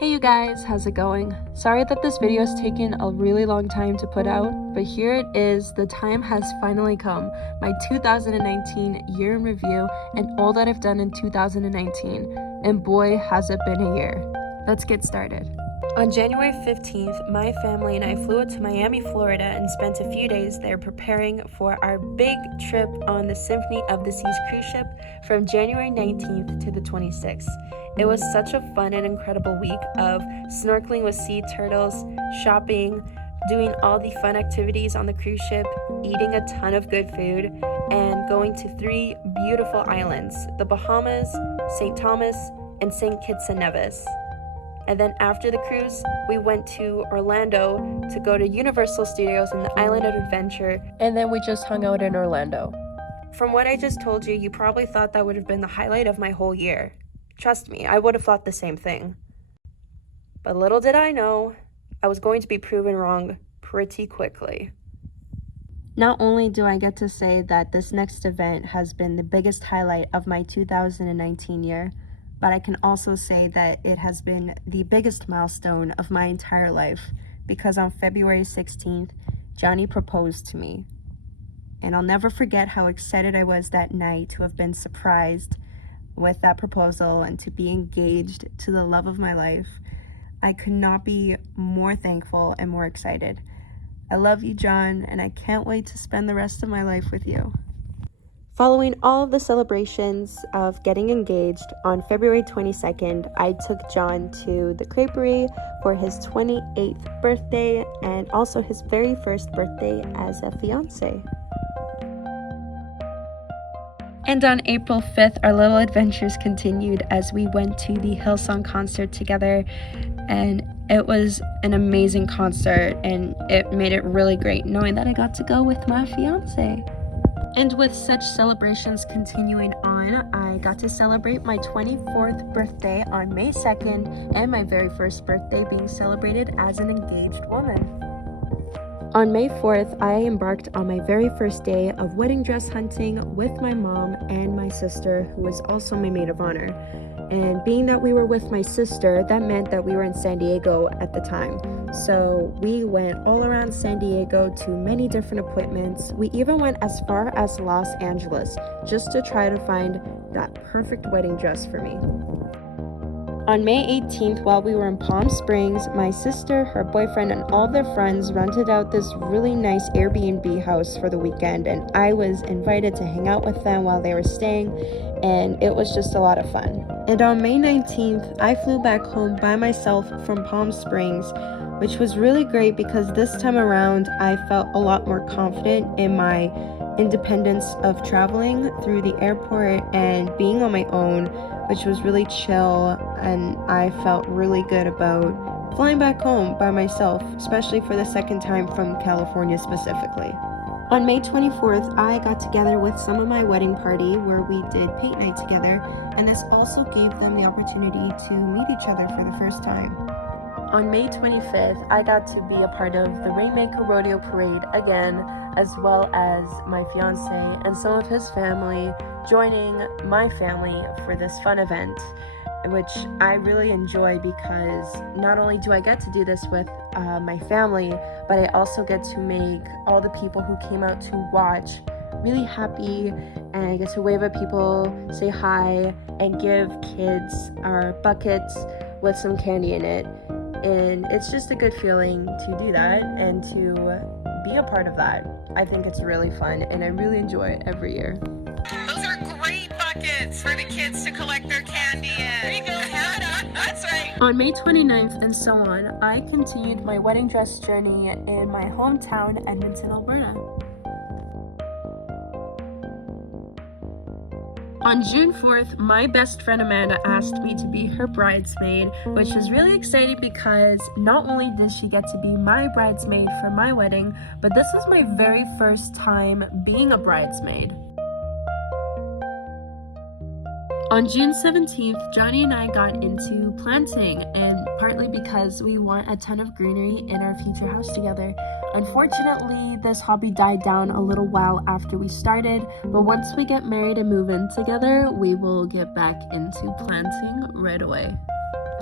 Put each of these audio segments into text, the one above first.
Hey you guys, how's it going? Sorry that this video is taking a really long time to put out, but here it is. The time has finally come. My 2019 year in review and all that I've done in 2019. And boy, has it been a year. Let's get started. On January 15th, my family and I flew out to Miami, Florida and spent a few days there preparing for our big trip on the Symphony of the Seas cruise ship from January 19th to the 26th. It was such a fun and incredible week of snorkeling with sea turtles, shopping, doing all the fun activities on the cruise ship, eating a ton of good food, and going to 3 beautiful islands, the Bahamas, St. Thomas, and St. Kitts and Nevis. And then after the cruise, we went to Orlando to go to Universal Studios and the Island of Adventure. And then we just hung out in Orlando. From what I just told you, you probably thought that would have been the highlight of my whole year. Trust me, I would have thought the same thing. But little did I know, I was going to be proven wrong pretty quickly. Not only do I get to say that this next event has been the biggest highlight of my 2019 year, but I can also say that it has been the biggest milestone of my entire life, because on February 16th, Johnny proposed to me. And I'll never forget how excited I was that night to have been surprised with that proposal and to be engaged to the love of my life. I could not be more thankful and more excited. I love you, John, and I can't wait to spend the rest of my life with you. Following all of the celebrations of getting engaged, on February 22nd, I took John to the Creperie for his 28th birthday and also his very first birthday as a fiancé. And on April 5th, our little adventures continued as we went to the Hillsong concert together, and it was an amazing concert, and it made it really great knowing that I got to go with my fiance. And with such celebrations continuing on, I got to celebrate my 24th birthday on May 2nd, and my very first birthday being celebrated as an engaged woman. On May 4th, I embarked on my very first day of wedding dress hunting with my mom and my sister, who was also my maid of honor. And being that we were with my sister, that meant that we were in San Diego at the time. So we went all around San Diego to many different appointments. We even went as far as Los Angeles just to try to find that perfect wedding dress for me. On May 18th, while we were in Palm Springs, my sister, her boyfriend, and all their friends rented out this really nice Airbnb house for the weekend, and I was invited to hang out with them while they were staying, and it was just a lot of fun. And on May 19th, I flew back home by myself from Palm Springs, which was really great because this time around, I felt a lot more confident in my independence of traveling through the airport and being on my own, which was really chill, and I felt really good about flying back home by myself, especially for the second time from California specifically. On May 24th, I got together with some of my wedding party where we did paint night together, and this also gave them the opportunity to meet each other for the first time. On May 25th, I got to be a part of the Rainmaker Rodeo Parade again, as well as my fiancé and some of his family joining my family for this fun event, which I really enjoy because not only do I get to do this with my family, but I also get to make all the people who came out to watch really happy, and I get to wave at people, say hi, and give kids our buckets with some candy in it. And it's just a good feeling to do that and to be a part of that. I think it's really fun, and I really enjoy it every year. Those are great buckets for the kids to collect their candy in. There you go, Hannah. That's right. On May 29th and so on, I continued my wedding dress journey in my hometown, Edmonton, Alberta. On June 4th, my best friend Amanda asked me to be her bridesmaid, which was really exciting because not only did she get to be my bridesmaid for my wedding, but this was my very first time being a bridesmaid. On June 17th, Johnny and I got into planting, and partly because we want a ton of greenery in our future house together. Unfortunately, this hobby died down a little while after we started, but once we get married and move in together, we will get back into planting right away.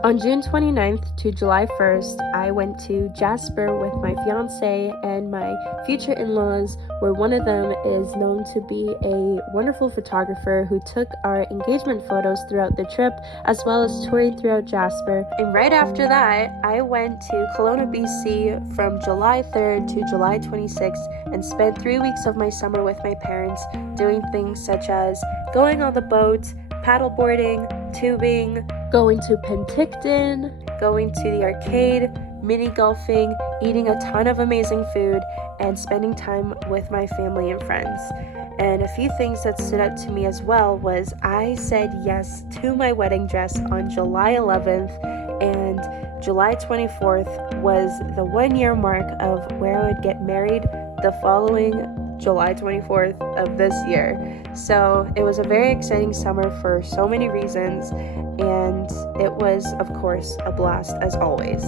On June 29th to July 1st, I went to Jasper with my fiance and my future in-laws, where one of them is known to be a wonderful photographer who took our engagement photos throughout the trip, as well as touring throughout Jasper. And right after that, I went to Kelowna, BC from July 3rd to July 26th and spent 3 weeks of my summer with my parents doing things such as going on the boat, paddleboarding, tubing, going to Penticton, going to the arcade, mini golfing, eating a ton of amazing food, and spending time with my family and friends. And a few things that stood out to me as well was I said yes to my wedding dress on July 11th, and July 24th was the 1 year mark of where I would get married the following July 24th of this year. So it was a very exciting summer for so many reasons, and it was, of course, a blast as always.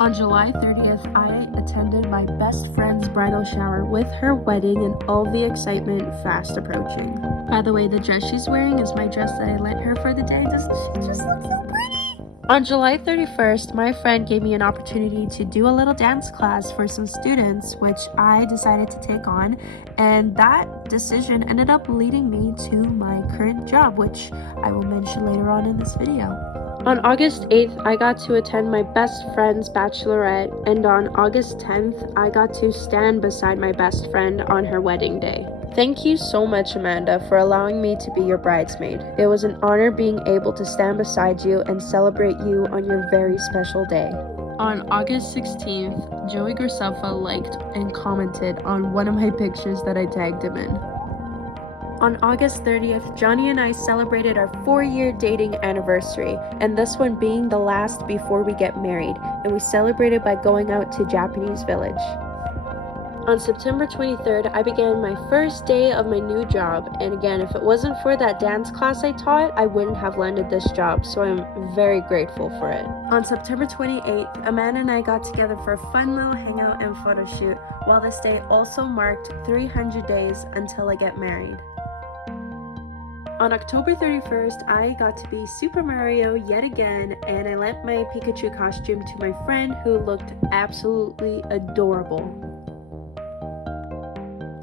On July 30th, I attended my best friend's bridal shower with her wedding and all the excitement fast approaching. By the way, the dress she's wearing is my dress that I lent her for the day. She just looks so pretty. On July 31st, my friend gave me an opportunity to do a little dance class for some students, which I decided to take on, and that decision ended up leading me to my current job, which I will mention later on in this video. On August 8th, I got to attend my best friend's bachelorette, and on August 10th, I got to stand beside my best friend on her wedding day. Thank you so much, Amanda, for allowing me to be your bridesmaid. It was an honor being able to stand beside you and celebrate you on your very special day. On August 16th, Joey Graceffa liked and commented on one of my pictures that I tagged him in. On August 30th, Johnny and I celebrated our 4-year dating anniversary, and this one being the last before we get married, and we celebrated by going out to Japanese Village. On September 23rd, I began my first day of my new job, and again, if it wasn't for that dance class I taught, I wouldn't have landed this job, so I'm very grateful for it. On September 28th, Amanda and I got together for a fun little hangout and photo shoot, while this day also marked 300 days until I get married. On October 31st, I got to be Super Mario yet again, and I lent my Pikachu costume to my friend who looked absolutely adorable.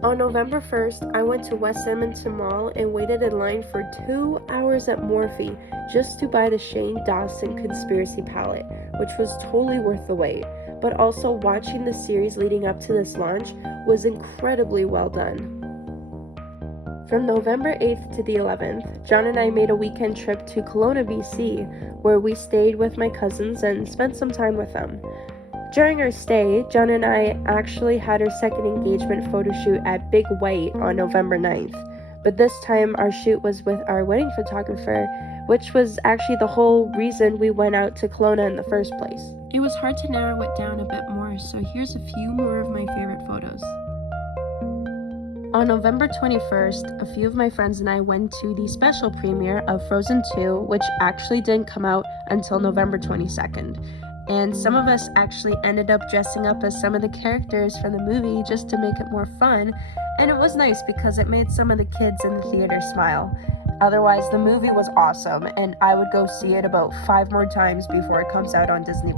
On November 1st, I went to West Edmonton Mall and waited in line for 2 hours at Morphe just to buy the Shane Dawson Conspiracy palette, which was totally worth the wait. But also watching the series leading up to this launch was incredibly well done. From November 8th to the 11th, John and I made a weekend trip to Kelowna, BC, where we stayed with my cousins and spent some time with them. During our stay, John and I actually had our second engagement photo shoot at Big White on November 9th, but this time our shoot was with our wedding photographer, which was actually the whole reason we went out to Kelowna in the first place. It was hard to narrow it down a bit more, so here's a few more of my favorite photos. On November 21st, a few of my friends and I went to the special premiere of Frozen 2, which actually didn't come out until November 22nd. And some of us actually ended up dressing up as some of the characters from the movie just to make it more fun, and it was nice because it made some of the kids in the theater smile. Otherwise, the movie was awesome, and I would go see it about 5 more times before it comes out on Disney+.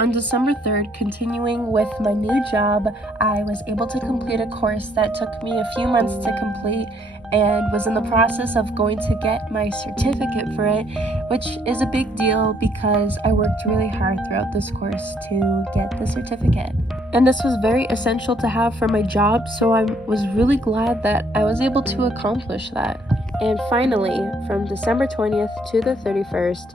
On December 3rd, continuing with my new job, I was able to complete a course that took me a few months to complete, and was in the process of going to get my certificate for it, which is a big deal because I worked really hard throughout this course to get the certificate. And this was very essential to have for my job, so I was really glad that I was able to accomplish that. And finally, from December 20th to the 31st,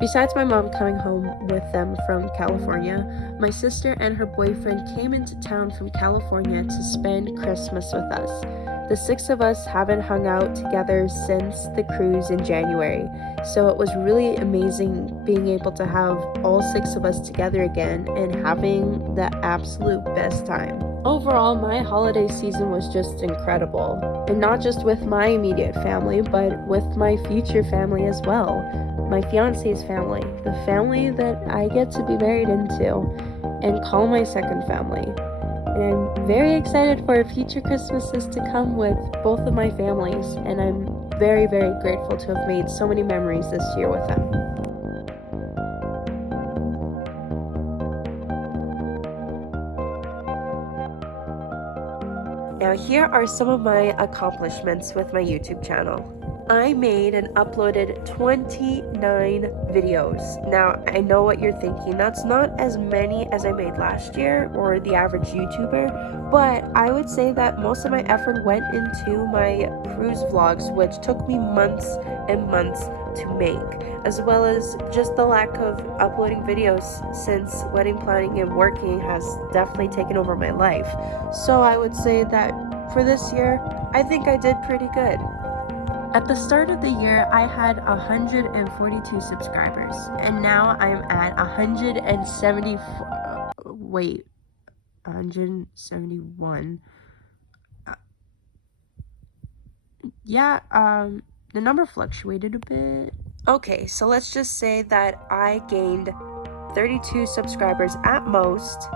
besides my mom coming home with them from California, my sister and her boyfriend came into town from California to spend Christmas with us. The 6 of us haven't hung out together since the cruise in January, so it was really amazing being able to have all 6 of us together again and having the absolute best time. Overall, my holiday season was just incredible, and not just with my immediate family, but with my future family as well. My fiance's family, the family that I get to be married into and call my second family. And I'm very excited for future Christmases to come with both of my families, and I'm very, very grateful to have made so many memories this year with them. Now here are some of my accomplishments with my YouTube channel. I made and uploaded 29 videos. Now, I know what you're thinking. That's not as many as I made last year or the average YouTuber, but I would say that most of my effort went into my cruise vlogs, which took me months and months to make, as well as just the lack of uploading videos since wedding planning and working has definitely taken over my life. So I would say that for this year, I think I did pretty good. At the start of the year, I had 142 subscribers, and now I'm at 171. The number fluctuated a bit. Okay, so let's just say that I gained 32 subscribers at most,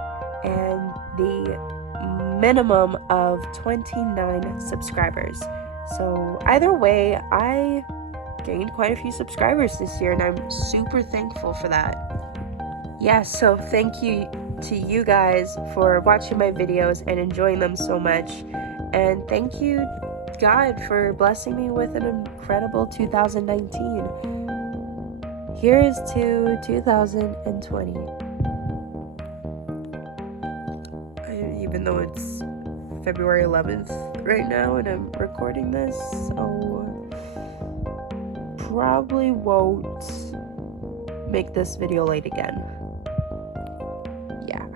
and the minimum of 29 subscribers. So either way, I gained quite a few subscribers this year, and I'm super thankful for that. Yeah, so thank you to you guys for watching my videos and enjoying them so much. And thank you, God, for blessing me with an incredible 2019. Here is to 2020. Even though it's February 11th right now and I'm recording this, so probably won't make this video late again. Yeah.